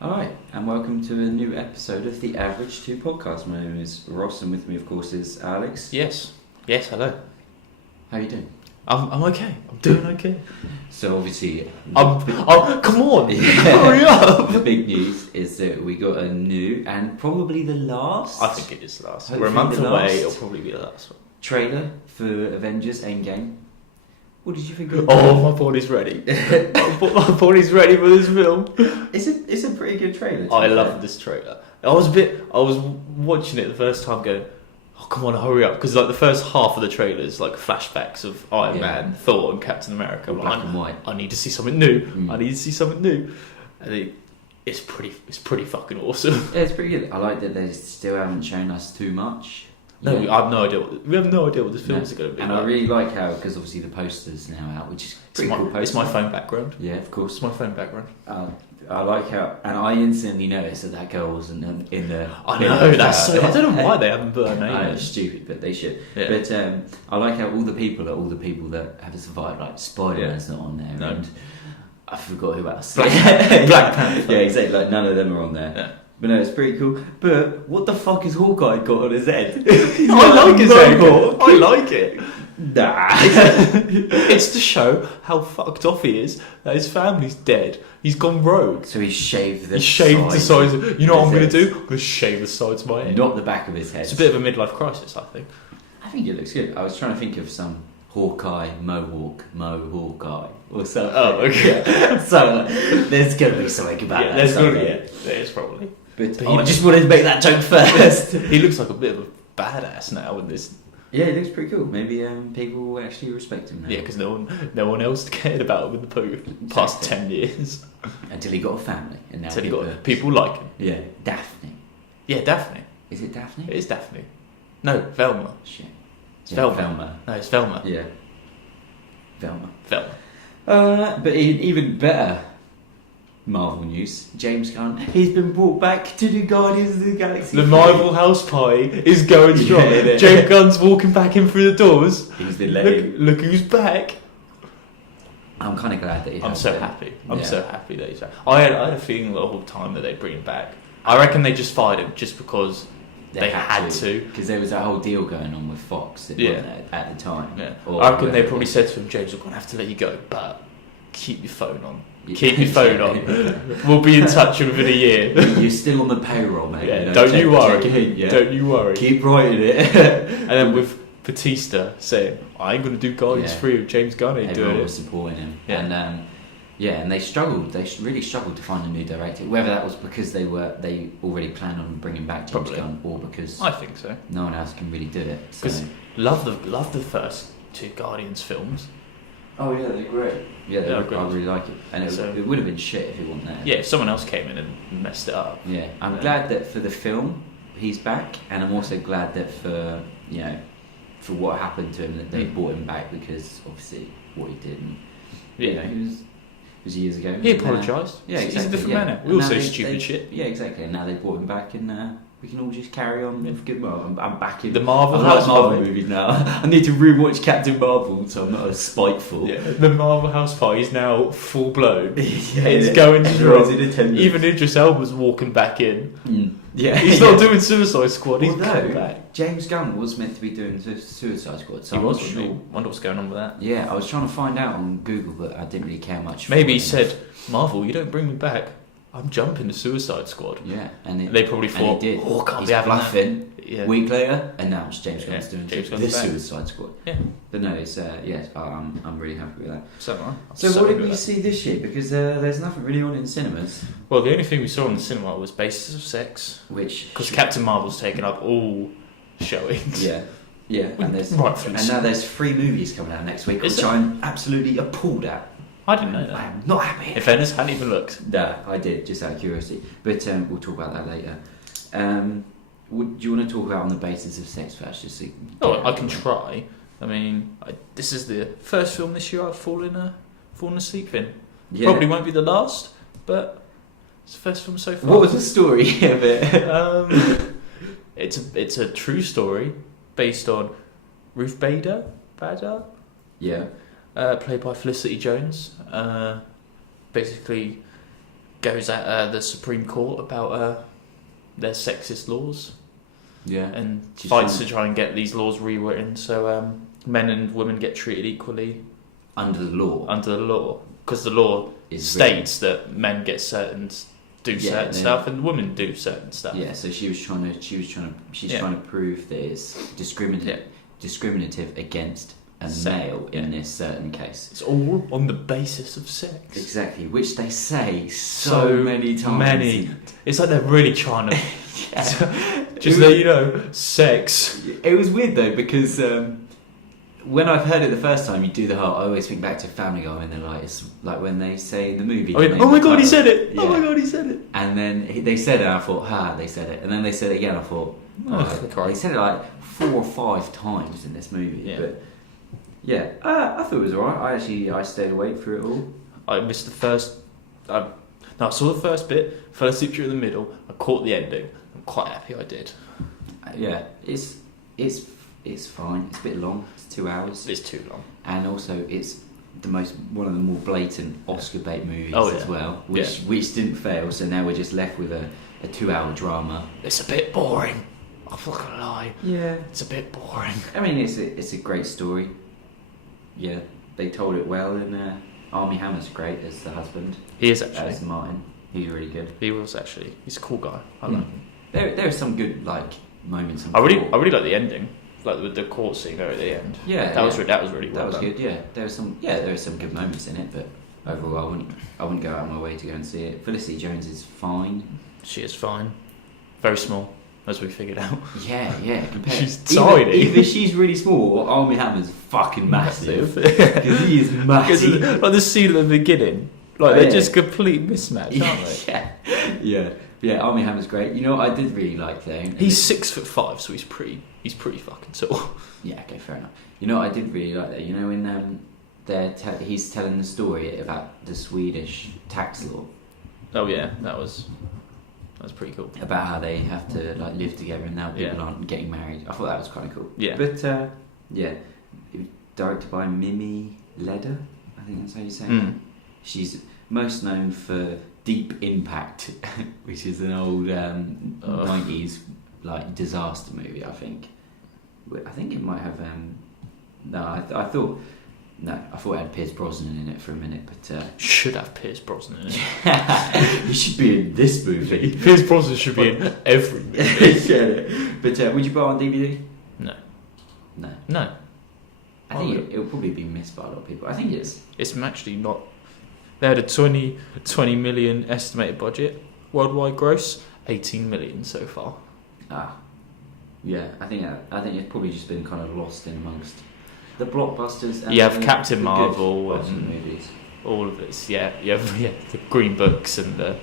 Alright, and welcome to a new episode of the AV2 podcast. My name is Ross, and with me, of course, is Alex. Yes, hello. How are you doing? I'm okay. I'm doing okay. So obviously... come on! Hurry up! The big news is that we got a new, and probably the last... I think it is the last. Hopefully We're a month the away, last it'll probably be the last one. trailer for Avengers Endgame. What did you think of it? Oh, my body's ready. My body's ready for this film. It's a pretty good trailer. I love this trailer. I was watching it the first time going, oh, come on, hurry up. Because like the first half of the trailer is like flashbacks of Iron Man, Thor and Captain America. Black and white. I need to see something new. And it's pretty fucking awesome. Yeah, it's pretty good. I like that they still haven't shown us too much. No, I have no idea. We have no idea what this film's going to be. And I really like how, because obviously the poster's now out, which is pretty cool poster. It's my phone background. Yeah, of course. It's my phone background. I like how, and I instantly noticed that girl wasn't in the. I know, that's so. I don't know why they haven't put her name. I know, in. it's stupid, but they should. Yeah. But I like how all the people that have survived, like Spider-Man's not on there, No. and I forgot who else. Black Panther. Yeah, exactly. Like none of them are on there. Yeah. But no, it's pretty cool. But what the fuck is Hawkeye got on his head? I like his head. I like it. Nah. It's to show how fucked off he is. That his family's dead. He's gone rogue. So he shaved the. He shaved the sides. You know what I'm going to head. do? I'm going to shave the sides of my head. Not the back of his head. It's a bit of a midlife crisis, I think. I think it looks good. I was trying to think of some Hawkeye, Mo Hawkeye, or something. Oh, okay. So there's going to be something about that. There's going to be. Yeah, there is probably. But I just wanted to make that joke first. He looks like a bit of a badass now with this. Yeah, it looks pretty cool. Maybe people will actually respect him now. Yeah, because no one else cared about him in the past 10 years. Until he got a family, and now Until he got people like him. Yeah, Daphne. Yeah, Daphne. Is it Daphne? It is Daphne. No, Velma. Shit. It's Velma. No, it's Velma. Yeah. Velma. Velma. But even better Marvel news. James Gunn, he's been brought back to do Guardians of the Galaxy. The Marvel house party is going strong. Yeah. James Gunn's walking back in through the doors. He's been let Look who's back. I'm kind of glad that he has. I'm so happy that he's back. I had a feeling the whole time that they'd bring him back. I reckon they just fired him just because they had to. Because there was that whole deal going on with Fox at the time. Yeah. Or I reckon they probably said to him, James, we're going to have to let you go, but keep your phone on. Keep your phone on. We'll be in touch within a year. You're still on the payroll, mate. Yeah, you know, don't you worry. Yeah. Don't you worry. Keep writing it. And then with Batista saying, I ain't going to do Guardians 3 with James Gunn ain't doing Everyone it. was supporting him. Yeah. And they struggled. They really struggled to find a new director. Whether that was because they already planned on bringing back James Gunn, or because I think so. No one else can really do it. Because love the first two Guardians films. Oh yeah, they're great. Yeah, they're great. I really like it, and it would have been shit if it wasn't there. Yeah, if someone else came in and messed it up. Yeah, I'm glad that for the film he's back, and I'm also glad that for what happened to him that they brought him back, because obviously what he did. And, it was years ago. He apologised. Yeah, exactly. He's a different man now. We all say stupid shit. Yeah, exactly. And now they brought him back, and we can all just carry on with good Marvel. I'm back in the Marvel House Marvel movies now. I need to rewatch Captain Marvel, so I'm not as spiteful. Yeah, the Marvel House Party is now full blown. It's going strong. Even Idris Elba's walking back in. Yeah, he's not doing Suicide Squad. He's coming back. James Gunn was meant to be doing Suicide Squad. So he was. Wonder what's going on with that. Yeah, I was trying to find out on Google, but I didn't really care much. Maybe he said, "Marvel, you don't bring me back. I'm jumping to Suicide Squad." Yeah, and they probably thought, he did. "Oh, can't he's be having bluffing." Yeah. Week later, announced James Gunn's doing the Suicide Squad. Yeah, but no, it's I'm really happy with that. So what did we see this year? Because there's nothing really on in cinemas. Well, the only thing we saw in the cinema was Basis of Sex, because Captain Marvel's taken up all showings. Yeah. And now there's 3 movies coming out next week, which I'm absolutely appalled at. I didn't know that. I am not happy. In fairness, I hadn't even looked. No, I did, just out of curiosity. But we'll talk about that later. Do you want to talk about on the basis of sex first? Just so I can try. I mean, this is the first film this year I've fallen asleep in. Yeah. Probably won't be the last, but it's the first film so far. What was the story of it? It's a true story based on Ruth Bader. Yeah. Played by Felicity Jones. Basically, goes at the Supreme Court about their sexist laws. Yeah. And fights to try and get these laws rewritten so men and women get treated equally. Under the law. Under the law. Because the law states that men get certain stuff and women do certain stuff. Yeah, so she's trying to prove that it's discriminative against a male in this certain case. It's all on the basis of sex. Exactly, which they say so many times. It's like they're really trying to just let you know, sex. It was weird though, because when I've heard it the first time, you do the whole. I always think back to Family Guy, and they're like, it's like when they say in the movie. Oh my god, he said it! Yeah. Oh my god, he said it! And then they said it, and I thought, they said it. And then they said it again, I thought, they said it like 4 or 5 times in this movie. Yeah. But yeah, I thought it was alright. I stayed awake through it all. I missed the first. I saw the first bit, fell asleep during the middle. I caught the ending. I'm quite happy I did. Yeah, it's fine. It's a bit long. It's 2 hours. It's too long. And also, it's one of the more blatant Oscar bait movies as well, which didn't fail. So now we're just left with a 2-hour drama. It's a bit boring. I'm not gonna lie. Yeah, it's a bit boring. I mean, it's a great story. Yeah, they told it well, and Armie Hammer's great as the husband. He is actually. As Martin, he's really good. He was actually. He's a cool guy. I like him. There are some good moments. I really like the ending, like with the court scene there at the end. Yeah, that was really well that was done. good. Yeah, there were some good moments in it, but overall, I wouldn't go out of my way to go and see it. Felicity Jones is fine. She is fine. Very small, as we figured out. Yeah. She's tiny. Either she's really small or Armie Hammer's fucking massive. Because he is massive. Like the scene at the beginning, they're just complete mismatch, aren't they? Yeah. Armie Hammer's great. You know what I did really like though? He's 6'5", so he's pretty fucking tall. Yeah, okay, fair enough. You know what I did really like though? You know when he's telling the story about the Swedish tax law. Oh yeah, that was pretty cool. About how they have to live together and now people aren't getting married. I thought that was kind of cool. Yeah. But it was directed by Mimi Leder. I think that's how you say it. She's most known for Deep Impact, which is an old 90s disaster movie. I think it might have. I thought it had Pierce Brosnan in it for a minute, but should have Pierce Brosnan in it. He should be in this movie. Pierce Brosnan should be in every movie. But would you buy it on DVD? No. I think it'll probably be missed by a lot of people. I think it's actually not. They had a 20 million estimated budget, worldwide gross 18 million so far. Yeah, I think it's probably just been kind of lost in amongst the blockbusters. And you have Captain Marvel and movies. All of this. You have the Green Books and all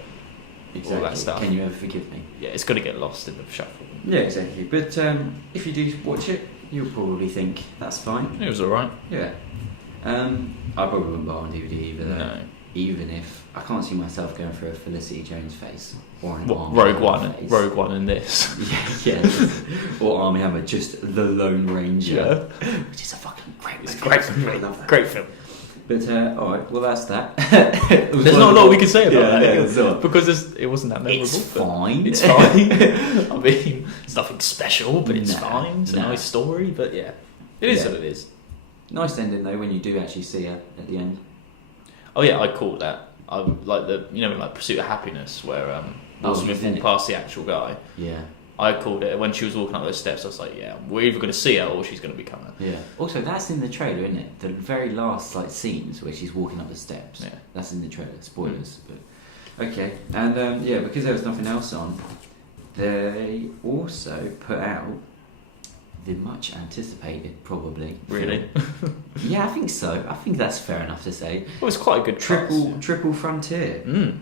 that stuff. Can you ever forgive me? Yeah, it's going to get lost in the shuffle. Yeah, exactly. But if you do watch it, you'll probably think that's fine. It was alright. Yeah. I probably wouldn't buy it on DVD either. No. Even if I can't see myself going for a Felicity Jones face or an Rogue One and this. Yeah. Or Armie Hammer, just the Lone Ranger, which is a fucking great film. I love that. Great film. But alright, well that's that. There's not a lot we can say about that because it wasn't that memorable. It's fine. It's fine. I mean, it's nothing special, but it's fine. It's a nice story, but it is what it is. Nice ending though when you do actually see her at the end. Oh yeah, I called that. I like Pursuit of Happiness, where Will Smith walked past the actual guy. Yeah. I called it when she was walking up those steps. I was like, yeah, we're either going to see her or she's going to be coming. Yeah. Also, that's in the trailer, isn't it? The very last scenes where she's walking up the steps. Yeah. That's in the trailer. Spoilers. But okay. And because there was nothing else on, they also put out the much anticipated, probably. Really? Yeah, I think so. I think that's fair enough to say. Well, it's quite a good Triple Frontier. Mm.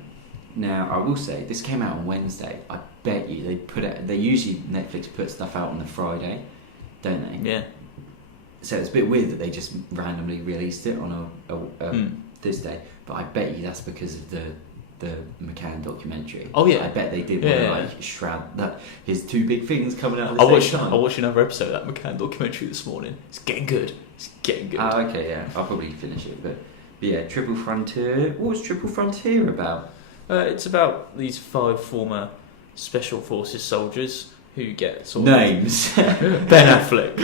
Now, I will say, this came out on Wednesday. I bet you they put it. They usually Netflix put stuff out on the Friday, don't they? Yeah. So it's a bit weird that they just randomly released it on this day. But I bet you that's because of the McCann documentary. Oh yeah. I bet they did want to shroud that his two big things coming out. At I the same time. I watched another episode of that McCann documentary this morning. It's getting good. Oh, okay, yeah. I'll probably finish it, but yeah, Triple Frontier. What was Triple Frontier about? It's about these 5 former Special Forces soldiers who get sort of names. Ben Affleck,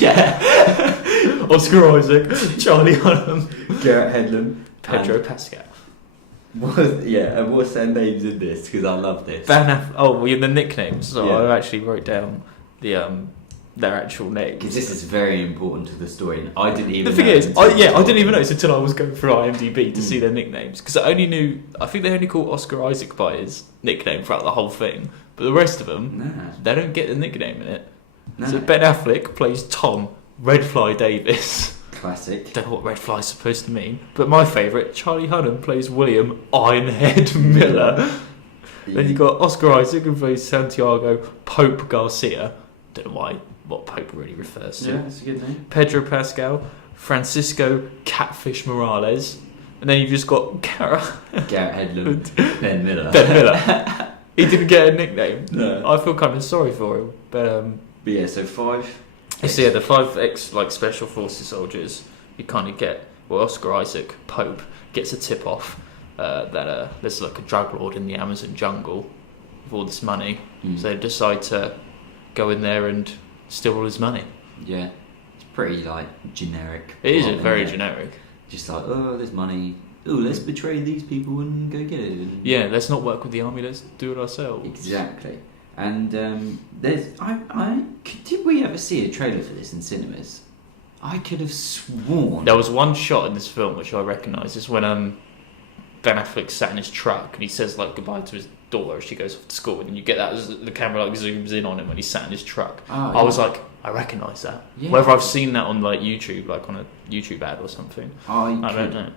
yeah, Oscar Isaac, Charlie Hunnam, Garrett Hedlund, Pedro Pascal. And what's their names in this? Because I love this. The nicknames. So Yeah. I actually wrote down their actual names. Because this is very important to the story. And I didn't even. The thing know is, until I didn't even notice until I was going through IMDb to see their nicknames, because I think they only call Oscar Isaac by his nickname throughout the whole thing, but the rest of them, they don't get the nickname in it. No. So Ben Affleck plays Tom Redfly Davis. Classic. Don't know what Redfly's supposed to mean, but my favourite, Charlie Hunnam, plays William Ironhead Miller. Then you got Oscar Isaac, who plays Santiago Pope Garcia. Don't know what Pope really refers to. Yeah, that's a good name. Pedro Pascal, Francisco Catfish Morales, and then you've just got Garrett Hedlund, Ben Miller. Ben Miller. He didn't get a nickname. No. I feel kind of sorry for him, but yeah, so 5. so yeah, the 5 Special Forces soldiers, you kind of get. Well, Oscar Isaac Pope gets a tip off that there's like a drug lord in the Amazon jungle with all this money, so they decide to go in there and steal all his money. Yeah, it's pretty like generic. It is very generic. Just like, oh, there's money. Oh, let's betray these people and go get it. And yeah, let's not work with the army. Let's do it ourselves. Exactly. And there's, did we ever see a trailer for this in cinemas? I could have sworn there was one shot in this film which I recognise. It's when Ben Affleck sat in his truck and he says like goodbye to his daughter as she goes off to school, and then you get that as the camera like zooms in on him when he's sat in his truck. Oh, I was like, I recognise that. Yeah. Whether I've seen that on like YouTube, like on a YouTube ad or something, I don't know.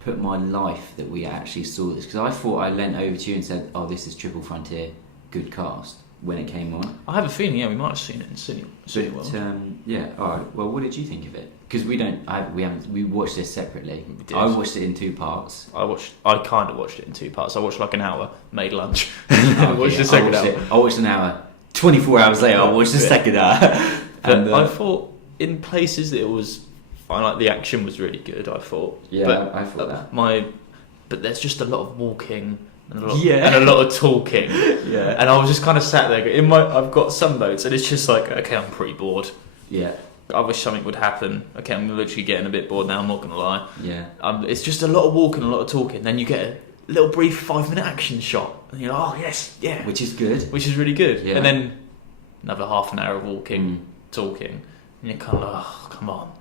Put my life that we actually saw this, because I thought I leant over to you and said, "Oh, this is Triple Frontier, good cast," when it came on. I have a feeling, we might have seen it in cinema. Yeah. All right. Well, what did you think of it? Because we watched this separately. We did. I watched it in 2 parts. I kind of watched it in 2 parts. I watched like an hour, made lunch, I watched the second hour. I watched an hour. 24 hours later, I watched the second hour. And I thought in places that it was fine, like the action was really good. I thought. Yeah, but I thought that. But there's just a lot of walking and and a lot of talking. Yeah. And I was just kind of sat there. I've got some notes, and it's just like, okay, I'm pretty bored. Yeah. I wish something would happen. Okay, I'm literally getting a bit bored now. I'm not gonna lie. Yeah. It's just a lot of walking, a lot of talking. Then you get a little brief 5-minute action shot, and you're like, oh yes, yeah, Which is good. which is really good. Yeah. And then another half an hour of walking, talking, and you're kind of like, oh, come on.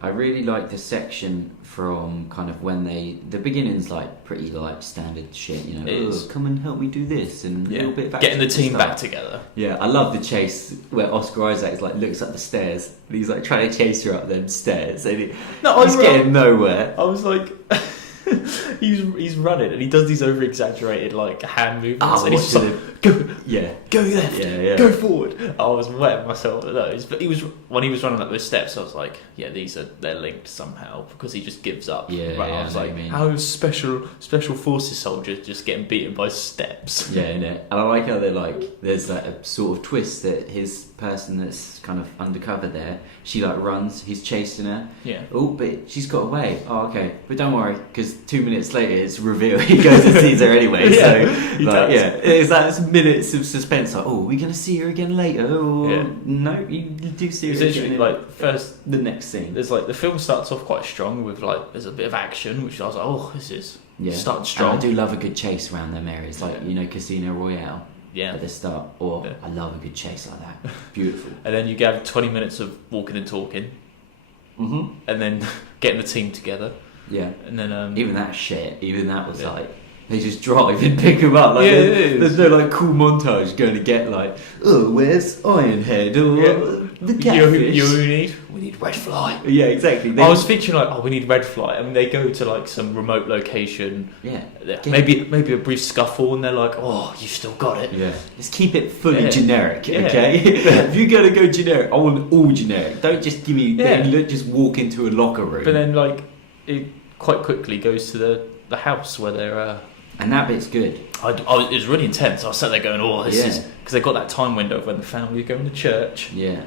I really like the section from kind of when the beginning's like pretty like standard shit, you know. It is. Come and help me do this, and a little bit of getting the action team stuff. back together. Yeah, I love the chase where Oscar Isaac like looks up the stairs and he's like trying to chase her up them stairs, and he's getting nowhere. I was like, he's running and he does these over exaggerated like hand movements, and he's like, go left, go forward. I was wetting myself at those, but when he was running up those steps, I was like, yeah, they're linked somehow, because he just gives up. I was like, how special forces soldiers just getting beaten by steps? Yeah, and I like how they're like, there's like a sort of twist that his person that's kind of undercover there, she like runs, he's chasing her. Yeah. Oh, but she's got away. Oh, okay. But don't worry, because 2 minutes later it's revealed he goes and sees her anyway. It's like minutes of suspense. Like, oh, are we going to see her again later? Or no, you do see her again. Like first, the next scene. There's like the film starts off quite strong with like there's a bit of action, which I was like, oh, this is starting strong. And I do love a good chase around them areas, like Casino Royale. Yeah. At the start, I love a good chase like that. Beautiful. And then you get 20 minutes of walking and talking, and then getting the team together. Yeah. And then even that was like, they just drive and pick him up. Like, there's no like cool montage going to get like, oh, where's Ironhead or the catfish? You need? We need Redfly. Yeah, exactly. I was thinking like, oh, we need Redfly. I mean, they go to like some remote location. Yeah. Maybe a brief scuffle, and they're like, oh, you've still got it. Yeah. Let's keep it fully generic, okay? If you're going to go generic, I want all generic. Don't just give me, just walk into a locker room. But then like, it quite quickly goes to the house where they're... and that bit's good. It was really intense. I was sat there going, oh, this is... Because they got that time window of when the family are going to church. Yeah.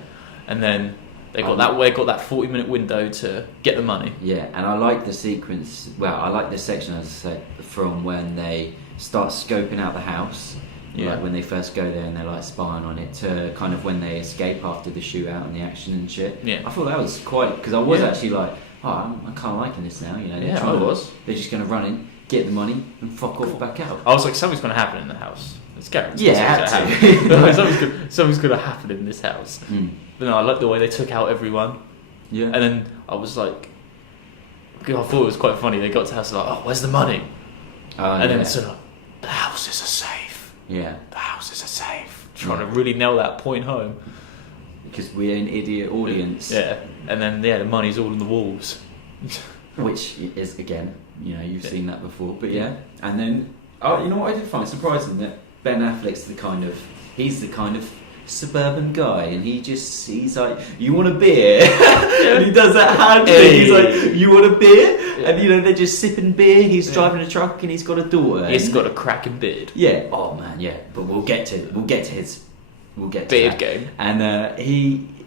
And then They got that 40-minute window to get the money. Yeah, and I like the sequence. Well, I like this section, as I said, from when they start scoping out the house. Yeah. Like when they first go there and they're like spying on it, to kind of when they escape after the shootout and the action and shit. Yeah. I thought that was quite, because I was actually like, I'm kind of liking this now. You know, they're they're just going to run in, get the money, and fuck off back out. I was like, something's going to happen in the house. It's guaranteed. Yeah, something's going to happen in this house. But no, I like the way they took out everyone. Yeah. And then I was like, I thought it was quite funny. They got to the house like, oh, where's the money? And then it's like, the house is a safe. Yeah. The house is a safe. Trying to really nail that point home. Because we're an idiot audience. Yeah. And then, the money's all in the walls. Which is, again, you know, you've seen that before. But yeah. And then, you know what I did find surprising? That Ben Affleck's he's the kind of suburban guy, and he's like, you want a beer? And he does that hand thing. He's like, you want a beer? And you know, they're just sipping beer. He's driving a truck, and he's got a daughter. He's got a cracking beard. Yeah. Oh man, yeah. But we'll get to beard that. game. And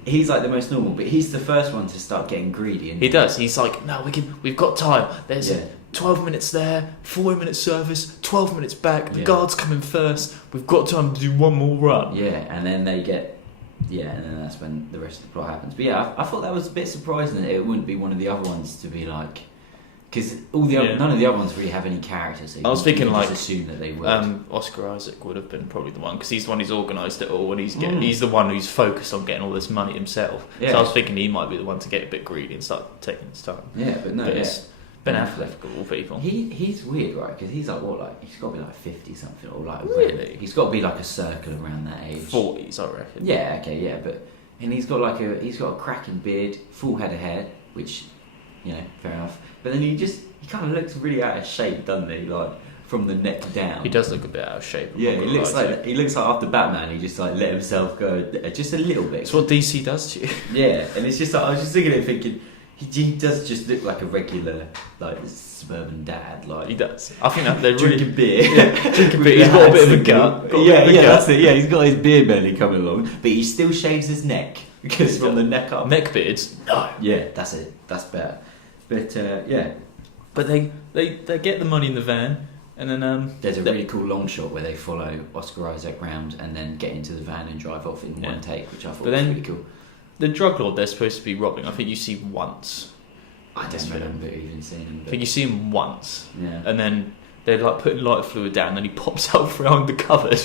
he's like the most normal, but he's the first one to start getting greedy. He does. He's like, no, we've got time. There's 12 minutes there, 4 minutes service, 12 minutes back. The guard's coming first. We've got time to do one more run. Yeah, and then they get. Yeah, and then that's when the rest of the plot happens. But yeah, I thought that was a bit surprising that it wouldn't be one of the other ones to be like. Because none of the other ones really have any characters. So I was thinking like just assume that they would. Oscar Isaac would have been probably the one because he's the one who's organised it all and he's the one who's focused on getting all this money himself. Yeah. So I was thinking he might be the one to get a bit greedy and start taking his time. Yeah, but no, it's Ben Affleck of all people. He's weird, right? Because he's like what, like he's got to be like 50 something or like really. He's got to be like a circle around that age. 40s, I reckon. Yeah, okay, yeah, and he's got a cracking beard, full head of hair, which, you know, fair enough. But then he kind of looks really out of shape, doesn't he? Like from the neck down. He does look a bit out of shape. Yeah, he looks like after Batman, he just like let himself go just a little bit. It's what DC does to you. Yeah, and it's just like I was just thinking it, thinking he does just look like a regular like suburban dad. Like he does. I think that they're drinking beer. Drinking beer. He's got a bit of a gut. That's it. Yeah, he's got his beer belly coming along, but he still shaves his neck because from the neck up. Neck beards. No. Yeah, that's it. That's better. But yeah. But they get the money in the van, and then there's a really cool long shot where they follow Oscar Isaac round and then get into the van and drive off in one take, which I thought was really cool. The drug lord they're supposed to be robbing, I think you see once. I don't remember even seeing him. I think you see him once. Yeah. And then they're like putting lighter fluid down, and then he pops out from the cupboard.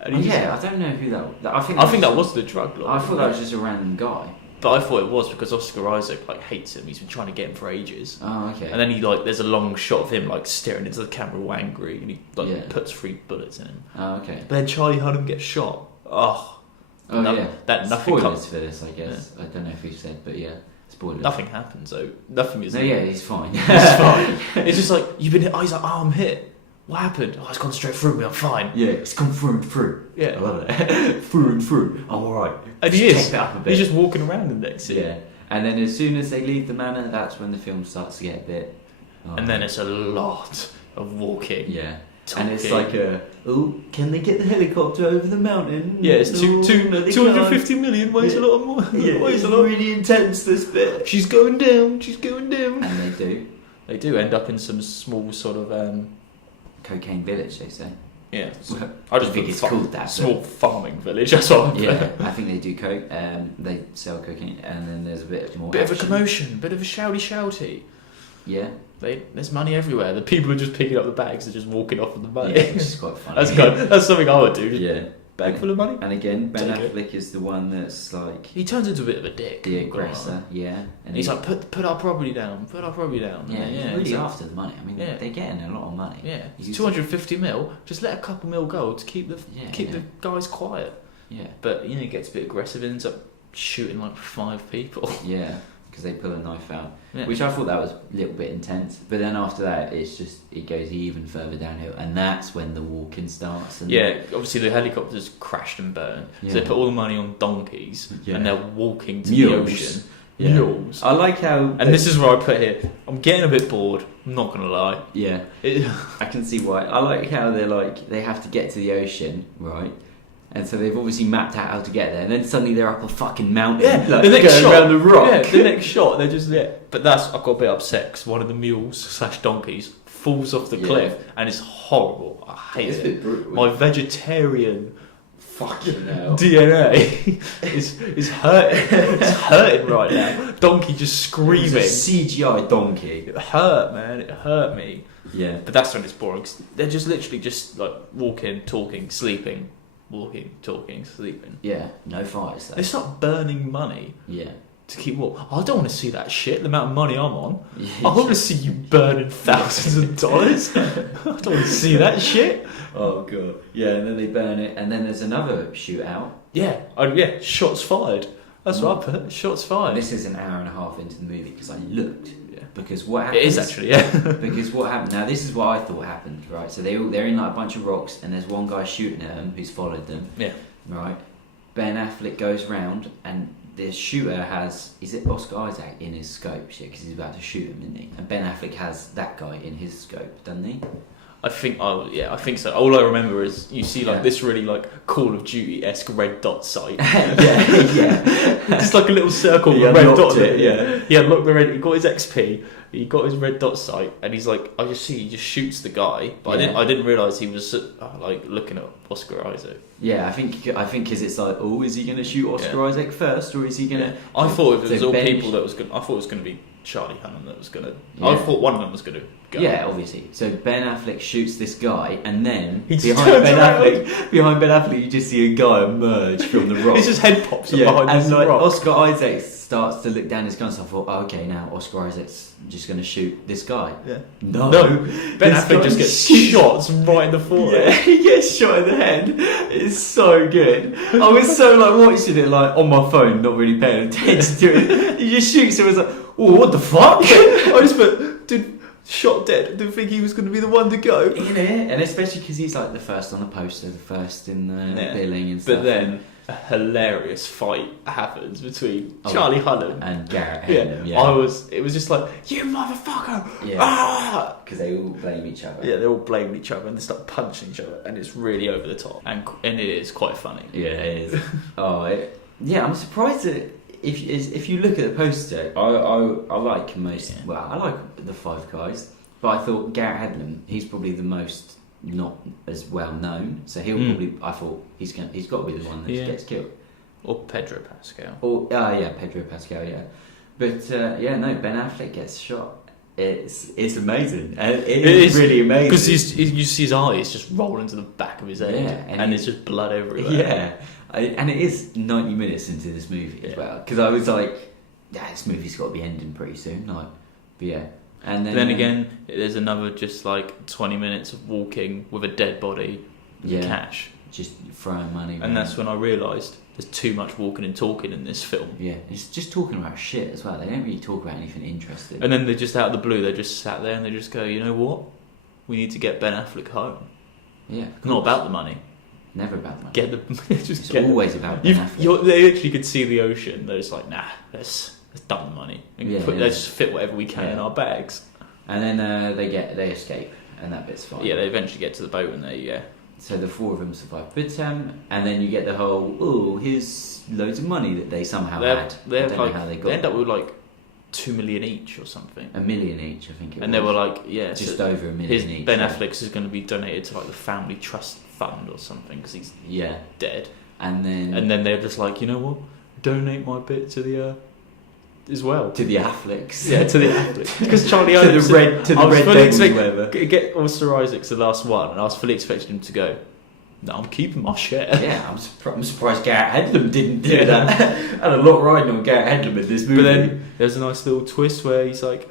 And I don't know who that. I think that was the drug lord. I thought that was just a random guy. But I thought it was because Oscar Isaac like hates him. He's been trying to get him for ages. Oh, okay. And then there's a long shot of him like staring into the camera all angry, and he puts 3 bullets in him. Oh, okay. But then Charlie Hunnam gets shot. That nothing spoilers for this, I guess. Yeah. I don't know if he said, but yeah, spoilers. Nothing happens though. Nothing is. No, yeah, he's fine. He's fine. It's just like you've been hit. Oh, he's like, I'm hit. What happened? Oh, it's gone straight through me. I'm fine. Yeah, it's come through and through. Yeah, I love it. Through and through. I'm alright. And he is. He's just walking around the next scene. Yeah. And then as soon as they leave the manor, that's when the film starts to get a bit. And then it's a lot of walking. Yeah. Talking. And it's like can they get the helicopter over the mountain? Yeah, it's 250 million weighs a lot more. Yeah, it's really intense, this bit. She's going down. And they do end up in some small sort of cocaine village, they say. Yeah, I just think it's called that. Small farming village. That's what. Yeah, I think they do coke. They sell cocaine, and then there's a bit more. Bit of a commotion, bit of a shouty. Yeah, there's money everywhere. The people are just picking up the bags and just walking off with the money. Yeah, which is quite funny. That's something I would do. Yeah. Bag full of money. And again, Ben Affleck is the one that's like... He turns into a bit of a dick. The aggressor, yeah. And he's like, put our property down. Yeah, he's really after the money. I mean, they're getting a lot of money. Yeah, he's 250 mil. Just let a couple mil go to keep the guys quiet. Yeah. But, he gets a bit aggressive and ends up shooting like 5 people. Yeah, because they pull a knife out. Yeah. Which I thought that was a little bit intense. But then after that, it goes even further downhill. And that's when the walking starts. And obviously the helicopters crashed and burned. Yeah. So they put all the money on donkeys. Yeah. And they're walking to the ocean. Yeah. Mules. I like how... And this is where I put here. I'm getting a bit bored. I'm not going to lie. Yeah. I can see why. I like how they have to get to the ocean, right? And so they've obviously mapped out how to get there, and then suddenly they're up a fucking mountain. Yeah, like, the next shot around the rock. Yeah, the next shot they're just there. But I got a bit upset because one of the mules/donkeys falls off the cliff, and it's horrible. I hate it. Brutal. My vegetarian fucking hell. DNA is hurting. It's hurting right now. Donkey just screaming. It's a CGI donkey. It hurt, man. It hurt me. Yeah. But that's when it's boring. 'Cause they're just literally just like walking, talking, sleeping. Walking, talking, sleeping. Yeah, no fights though. They start burning money. Yeah. To keep walking. I don't want to see that shit. The amount of money I'm on. Yeah, I want to see you burning thousands of dollars. I don't want to see that shit. Oh god. Yeah, and then they burn it, and then there's another shootout. Yeah. Yeah. Shots fired. That's what I put. Shots fired. This is an hour and a half into the movie because I looked. Because what happens... It is actually, yeah. Because what happened... Now, this is what I thought happened, right? So they're in like a bunch of rocks, and there's one guy shooting at them who's followed them. Yeah. Right? Ben Affleck goes round, and the shooter has... Is it Oscar Isaac in his scope? Yeah, because he's about to shoot him, isn't he? And Ben Affleck has that guy in his scope, doesn't he? I think so. All I remember is you see like this really like Call of Duty-esque red dot sight. yeah. Just like a little circle with a red dot. He unlocked the red. He got his XP. He got his red dot sight, and he's like, I just see he just shoots the guy, but I didn't realise he was like looking at Oscar Isaac. Yeah, I think because it's like, is he going to shoot Oscar Isaac first, or is he going to? I thought it was all people that was going. I thought it was going to be Charlie Hunnam that was going to. Yeah. I thought one of them was going to go. Yeah, obviously. So Ben Affleck shoots this guy, and then behind Ben Affleck, you just see a guy emerge from the rock. His just head pops up behind and the rock. Oscar Isaac starts to look down his gun. So I thought, okay, now Oscar Isaac's just going to shoot this guy. Yeah. No. Ben Affleck just gets shot right in the forehead. Yeah, he gets shot in the head. It's so good. I was so like watching it like on my phone, not really paying attention to it. He just shoots him. I was like, oh, what the fuck? I just put, dude, shot dead. Didn't think he was going to be the one to go. In it, and especially because he's like the first on the poster, the first in the billing and stuff. But then a hilarious fight happens between Charlie Hunnam and Garrett Hedlund. It was just like, you motherfucker! Yeah. Because they all blame each other. Yeah, they all blame each other and they start punching each other, and it's really over the top, and it is quite funny. Yeah, it is. I'm surprised that if you look at the poster, I like most. Yeah. Well, I like the five guys, but I thought Garrett Hedlund, he's probably the most not as well known, so he'll probably. I thought he's got to be the one that gets killed, or Pedro Pascal. Or Pedro Pascal, yeah. But Ben Affleck gets shot. It's amazing, and it is really amazing because you see his eyes just roll into the back of his head, and it's just blood everywhere. Yeah, and it is 90 minutes into this movie as well, because I was like, this movie's got to be ending pretty soon, like, but yeah. And then again, there's another just like 20 minutes of walking with a dead body, cash, just throwing money, and that's when I realised there's too much walking and talking in this film. Yeah, it's just talking about shit as well. They don't really talk about anything interesting. And then they just out of the blue, they just sat there and they just go, you know what? We need to get Ben Affleck home. Yeah, not about the money. Never about the money. It's always about Ben Affleck. They actually could see the ocean. They're just like, nah, let's dump the money. Let's fit whatever we can in our bags. And then they escape, and that bit's fine. Yeah, they eventually get to the boat and So the four of them survive. But and then you get the whole, here's loads of money that they somehow had. They end up with like 2 million each or something. $1 million each, I think it was. And they were like, just over $1 million each. Ben Affleck's is going to be donated to like the family trust fund or something because he's dead. And then they're just like, you know what? Donate my bit to the as well to the Afflecks. Yeah, to the Afflecks. Because Charlie Hunnam to the red devils, whatever. Get Oscar Isaac's the last one, and I was fully expecting him to go, no, I'm keeping my share. Yeah, I'm surprised Garrett Hedlund didn't do that. Had a lot riding on Garrett Hedlund in this movie. But then there's a nice little twist where he's like,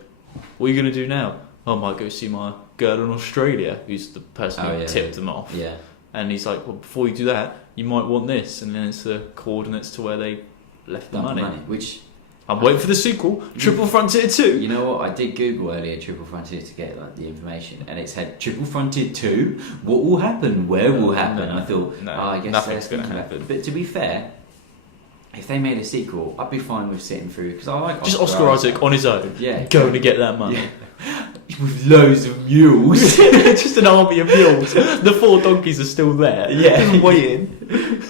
what are you going to do now? I might go see my girl in Australia, who's the person who tipped them off. Yeah. And he's like, well, before you do that, you might want this. And then it's the coordinates to where they left the money. Which... I'm waiting for the sequel, Triple Frontier 2. You know what? I did Google earlier Triple Frontier to get like the information, and it said Triple Frontier 2. What will happen? Where will happen? I thought, I guess nothing's going to happen. But to be fair, if they made a sequel, I'd be fine with sitting through because I like Oscar Isaac on his own. Yeah, going to get that money. Yeah. with loads of mules. Just an army of mules. The 4 donkeys are still there. Yeah. Just waiting.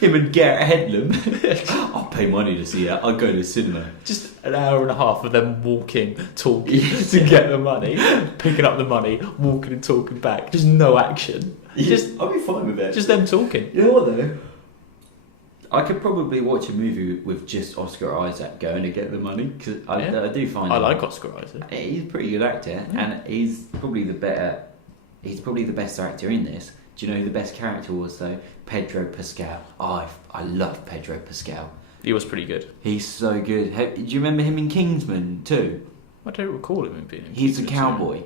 Him and Garrett Hedlund. I'll pay money to see that. I'll go to the cinema. Just an hour and a half of them walking, talking to get the money, picking up the money, walking and talking back. Just no action. I'll be fine with it. Just them talking. You know what though? I could probably watch a movie with just Oscar Isaac going to get the money, because I do find I like Oscar Isaac. He's a pretty good actor, and he's probably the best actor in this. Do you know who the best character was though? Pedro Pascal. Oh, I love Pedro Pascal. He was pretty good. He's so good. Do you remember him in Kingsman too? I don't recall him being in He's Kingsman the cowboy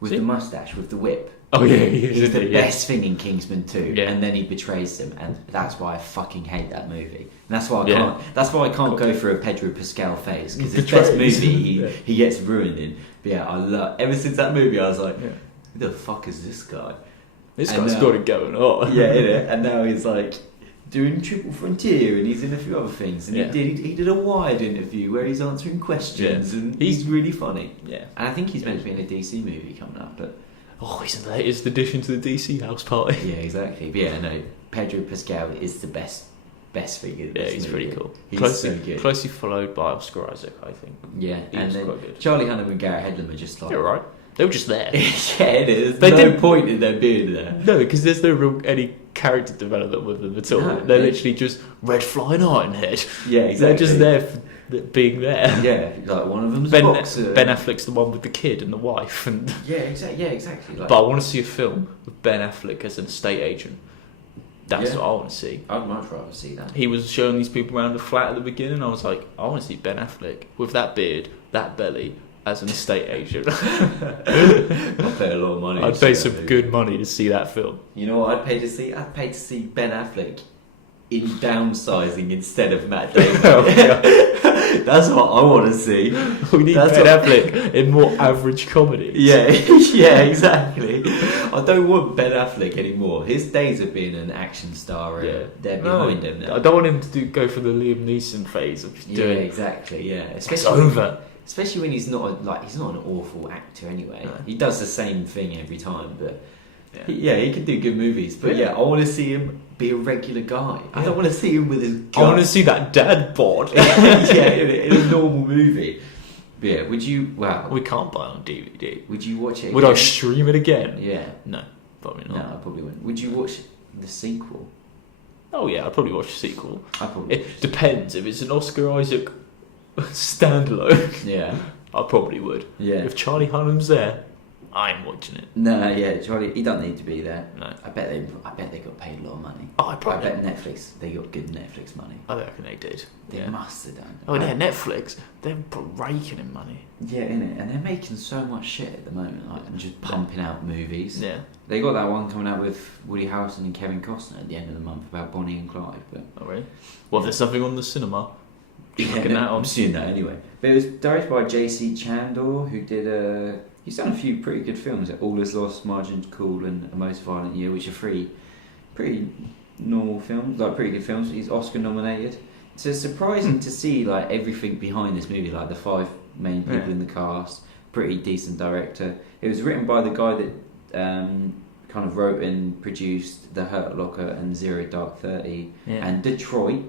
with the moustache, with the whip. Oh yeah, he's the best thing in Kingsman 2, yeah. And then he betrays them, and that's why I fucking hate that movie. And that's why I can't. That's why I can't go for a Pedro Pascal phase, because his best movie he gets ruined in. But yeah, I love. Ever since that movie, I was like, who the fuck is this guy? This guy's got it going on. Yeah, innit? And now he's like doing Triple Frontier, and he's in a few other things. And he did a Wired interview where he's answering questions, and he's really funny. Yeah, and I think he's meant to be in a DC movie coming up, but. Oh, he's the latest addition to the DC house party. Yeah, exactly. But yeah, no, Pedro Pascal is the best thing in this he's movie. pretty cool. He's so good. Closely followed by Oscar Isaac, I think. Yeah, and then quite good. Charlie Hunnam and Garrett Hedlund are just like... They're right. They were just there. Yeah, it is. There's no point in them being there. No, because there's no real any character development with them at all. No, they're literally just red flying Ironhead. Yeah, exactly. They're just there for being there. Yeah, like one of them's Ben Affleck's the one with the kid and the wife. And yeah, exactly. Like, but I want to see a film with Ben Affleck as an estate agent. That's what I want to see. I'd much rather see that. He was showing these people around the flat at the beginning. I was like, I want to see Ben Affleck with that beard, that belly, as an estate agent. I'd pay a lot of money. I'd pay some good money to see that film. You know what I'd pay to see? I'd pay to see Ben Affleck in Downsizing instead of Matt Damon. That's what I want to see. We need Ben Affleck in more average comedy. Yeah, exactly. I don't want Ben Affleck anymore. His days of being an action star they're behind him now. I don't want him to go for the Liam Neeson phase of just doing. Yeah, exactly. Yeah, it's over. Especially when he's not he's not an awful actor anyway. No. He does the same thing every time, but he can do good movies. But I want to see him be a regular guy. I don't want to see him with his gun. I want to see that dad bod. In a normal movie. But yeah, would you? Wow, we can't buy it on DVD. Would you watch it? Would I stream it again? Yeah. No, probably not. No, I probably wouldn't. Would you watch the sequel? Oh yeah, I'd probably watch the sequel. It depends. If it's an Oscar Isaac standalone, I probably would. Yeah. If Charlie Hunnam's there, I'm watching it. No, Charlie, he doesn't need to be there. No. I bet they got paid a lot of money. Oh, I bet Netflix, they got good Netflix money. I reckon they did. They must have done. Oh yeah, Netflix, they're raking in money. Yeah, innit? And they're making so much shit at the moment, like, and just pumping out movies. Yeah. They got that one coming out with Woody Harrelson and Kevin Costner at the end of the month about Bonnie and Clyde. But oh really? Well, if there's something on the cinema. I'm seeing that anyway. But it was directed by J.C. Chandor, who did he's done a few pretty good films, like All Is Lost, Margin Call, and A Most Violent Year, which are pretty normal films, like pretty good films. He's Oscar nominated. So it's surprising to see like everything behind this movie, like the 5 main people in the cast. Pretty decent director. It was written by the guy that kind of wrote and produced The Hurt Locker and Zero Dark 30 and Detroit,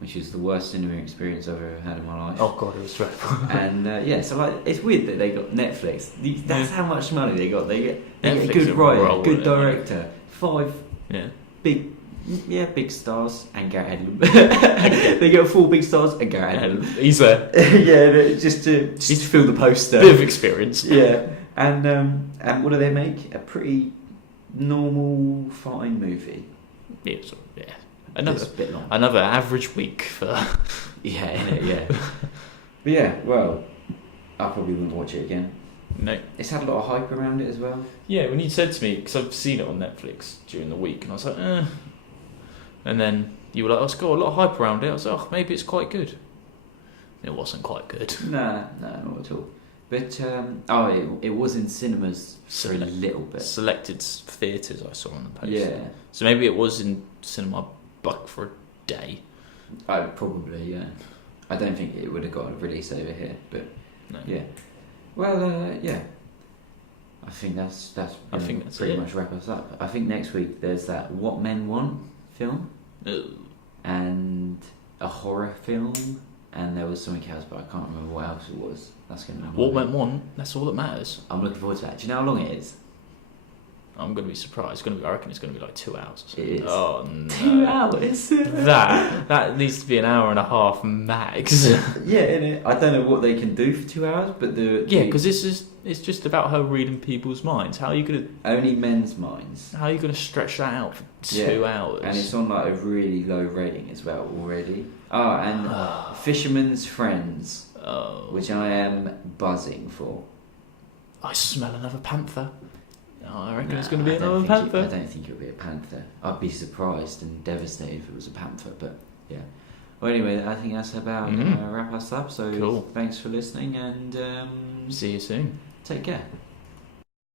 which is the worst cinema experience I've ever had in my life. Oh god, it was dreadful. And so like it's weird that they got Netflix. That's how much money they got. They get a good writer, good director, 5 big stars, and Garrett Hedlund. They got 4 big stars and Garrett Hedlund. He's there. just to fill the poster. Bit of experience. Yeah, and what do they make? A pretty normal, fine movie. Yeah. Another average week for yeah. But yeah, well, I probably wouldn't watch it again. No, it's had a lot of hype around it as well. Yeah, when you said to me, because I've seen it on Netflix during the week, and I was like, and then you were like, oh, it's got a lot of hype around it. I was like, oh, maybe it's quite good. It wasn't quite good. Nah, not at all. But it was in cinemas for a little bit. Selected theatres I saw on the poster. Yeah. So maybe it was in cinema. Like for a day. Probably, yeah. I don't think it would have got a release over here, but no. Yeah. Well, yeah. I think that's pretty much wrap us up. I think next week there's that What Men Want film, and a horror film, and there was something else, but I can't remember what else it was. That's going to be What Men Want. That's all that matters. I'm looking forward to that. Do you know how long it is? I'm going to be surprised. I reckon it's going to be like 2 hours. Or It is. Oh no. 2 hours. that needs to be an hour and a half max. Yeah, innit? I don't know what they can do for 2 hours, but because it's just about her reading people's minds. How are you gonna only men's minds? How are you gonna stretch that out for 2 hours? And it's on like a really low rating as well already. Oh, and Fisherman's Friends, which I am buzzing for. I smell another panther. I reckon it's going to be another panther. I don't think it'll be a panther. I'd be surprised and devastated if it was a panther, but yeah. Well, anyway, I think that's about wrap us up. So cool. Thanks for listening, and see you soon. Take care.